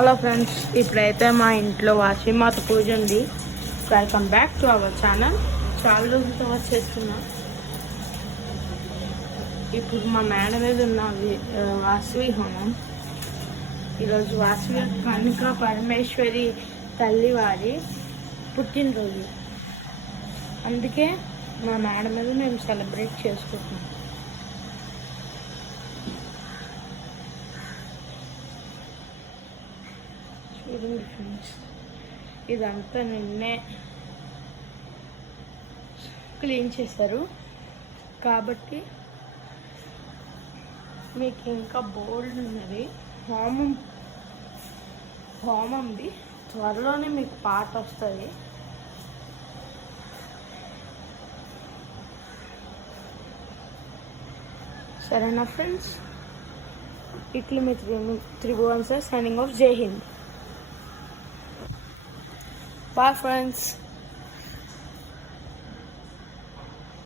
Hello friends, ఇప్పుడైతే మా ఇంట్లో వాసిమాత పూజ ఉంది. Welcome back to our channel. చాలా రోజులతో వచ్చేస్తున్నా. ఇప్పుడు మా మేడ మీద ఉన్న వాసవి హోమం. ఈరోజు వాసవి కనుక పరమేశ్వరి తల్లి వారి పుట్టినరోజు. అందుకే మా మేడ మీద మేము సెలబ్రేట్ చేసుకుంటున్నాం. చూడండి ఫ్రెండ్స్, ఇదంతా నిన్నే క్లీన్ చేశారు కాబట్టి మీకు ఇంకా బోల్డ్ ఉన్నది. హోమంది త్వరలోనే మీకు పాట వస్తుంది. సరేనా ఫ్రెండ్స్? ఇట్లు మీ త్రిభువన్ సార్ సైనింగ్ ఆఫ్. జై హింద్. Bye friends.